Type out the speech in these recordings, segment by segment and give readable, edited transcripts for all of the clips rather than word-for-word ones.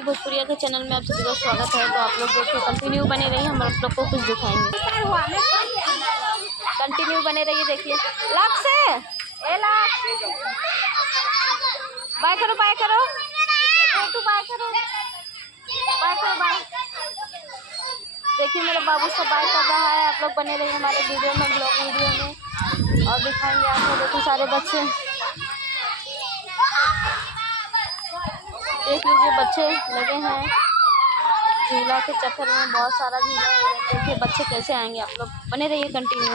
भोजपुरिया के चैनल में आप सभी का स्वागत है। तो आप लोग देखिए कंटिन्यू बने रहिए, हम आप लोग को कुछ दिखाएंगे। कंटिन्यू बने रहिए, देखिए लाख से ए लाख बाय करो बाय करो तू बाय करो बाय करो बाय। देखिए मेरे बाबू सब बाय कर रहा है। आप लोग बने रहिए हमारे वीडियो में, ब्लॉग वीडियो में, और दिखाएंगे आपको। देखो सारे बच्चे देख लीजिए, बच्चे लगे हैं झूला के चक्कर में, बहुत सारा झूला है। देखिए बच्चे कैसे आएंगे, आप लोग बने रहिए कंटिन्यू।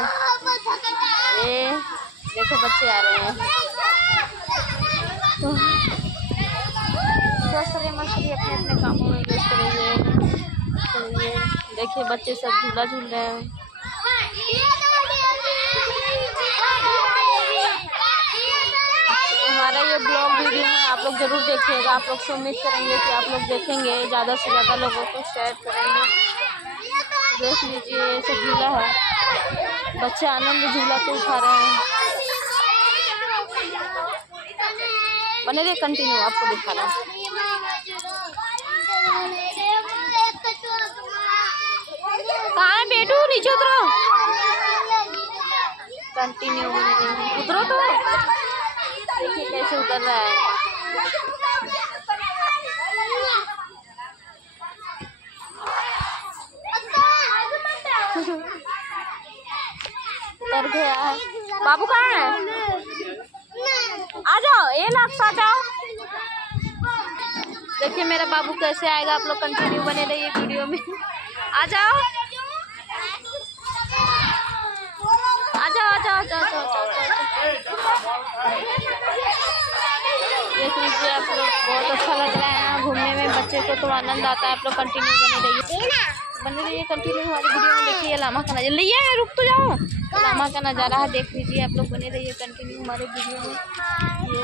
ये देखो बच्चे आ रहे हैं, तो स्वस्थ रहिए, मस्त रहिए, अपने अपने कामों में व्यस्त रहिए। देखिए बच्चे सब झूला झूल रहे हैं। हमारा ये ब्लॉग वीडियो है, आप लोग जरूर देखिएगा। आप लोग से उम्मीद करेंगे कि आप लोग देखेंगे, ज़्यादा से ज़्यादा लोगों को शेयर करेंगे। देख लीजिए ये सब झूला है, बच्चे आनंद झूला को उठा रहे हैं। बने रहिए कंटिन्यू, आपको दिखा रहा है। कहाँ है बेटू, नीचे उतरो, कंटिन्यू उतरो तो। देखिए कैसे उतर रहा है। उतर गया है। बाबू कहाँ है? आ जाओ, ये लाख आ जाओ। देखिए मेरा बाबू कैसे आएगा, आप लोग कंटिन्यू बने रहिए वीडियो में। आ जाओ आ जाओ आ जाओ आ जाओ। देख लीजिए आप लोग, बहुत अच्छा लग रहा है यहाँ घूमने में, बच्चे को तो आनंद आता है। आप लोग कंटिन्यू बने रहिए कंटिन्यू हमारी वीडियो में। देखिए लामा का नजारा, लिया रुक तो जाओ, लामा का नज़ारा है, देख लीजिए। आप लोग बने रहिए कंटिन्यू हमारे वीडियो में। ये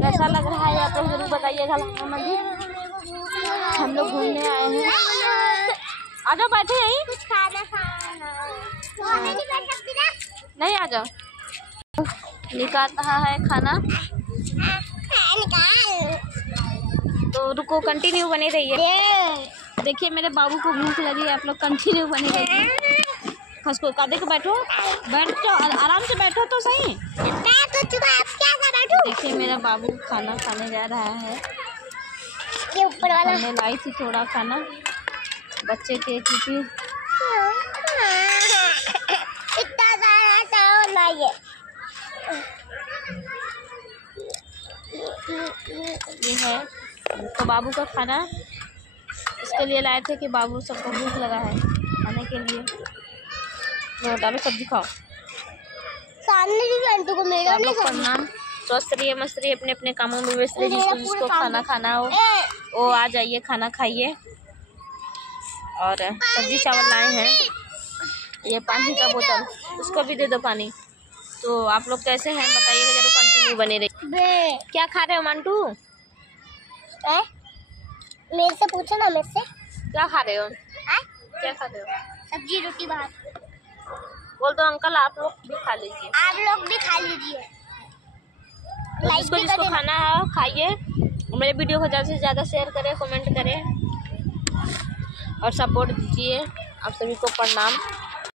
कैसा लग रहा है आप लोग जरूर बताइएगा। लामा मंदिर हम लोग घूमने आए हैं। आ जाओ, बैठे यहीं, कुछ खाना नहीं, आ जाओ। निकाल रहा है खाना, तो रुको कंटिन्यू बने रहिए। देखिए मेरे बाबू को भूख लगी है, आप लोग कंटिन्यू बने रहिए। खसको कादे के बैठो, बैठो आराम से बैठो तो सही। देखिए मेरा बाबू खाना खाने जा रहा है। ऊपर वाला हमने लाई थी थोड़ा खाना बच्चे के, क्योंकि ये है तो बाबू का खाना, इसके लिए लाए थे कि बाबू सबको भूख लगा है खाने के लिए। तो डालो सब्जी खाओ। सामने को मेरा नहीं प्रणाम। स्वस्थ रहिए, मस्त रहिए, अपने अपने कामों में व्यस्त रहिए। जिसको खाना खाना हो वो आ जाइए, खाना खाइए। और सब्जी चावल लाए हैं, ये पानी का बोतल, उसको भी दे दो पानी। तो आप लोग कैसे हैं बताइएगा जरूर, कंटिन्यू बने रहिए। क्या खा रहे हो मंटू? मेरे से पूछो ना, मेरे से क्या खा रहे हो? क्या खा रहे हो? सब्जी रोटी भात। बोल दो अंकल आप लोग भी खा लीजिए। आप लोग भी खा लीजिए। तो जिसको जिसको खाना है खाइए। मेरे वीडियो को ज़्यादा से ज़्यादा शेयर करें, कमेंट करें और सपोर्ट दीजिए। आप सभी को प्रणाम।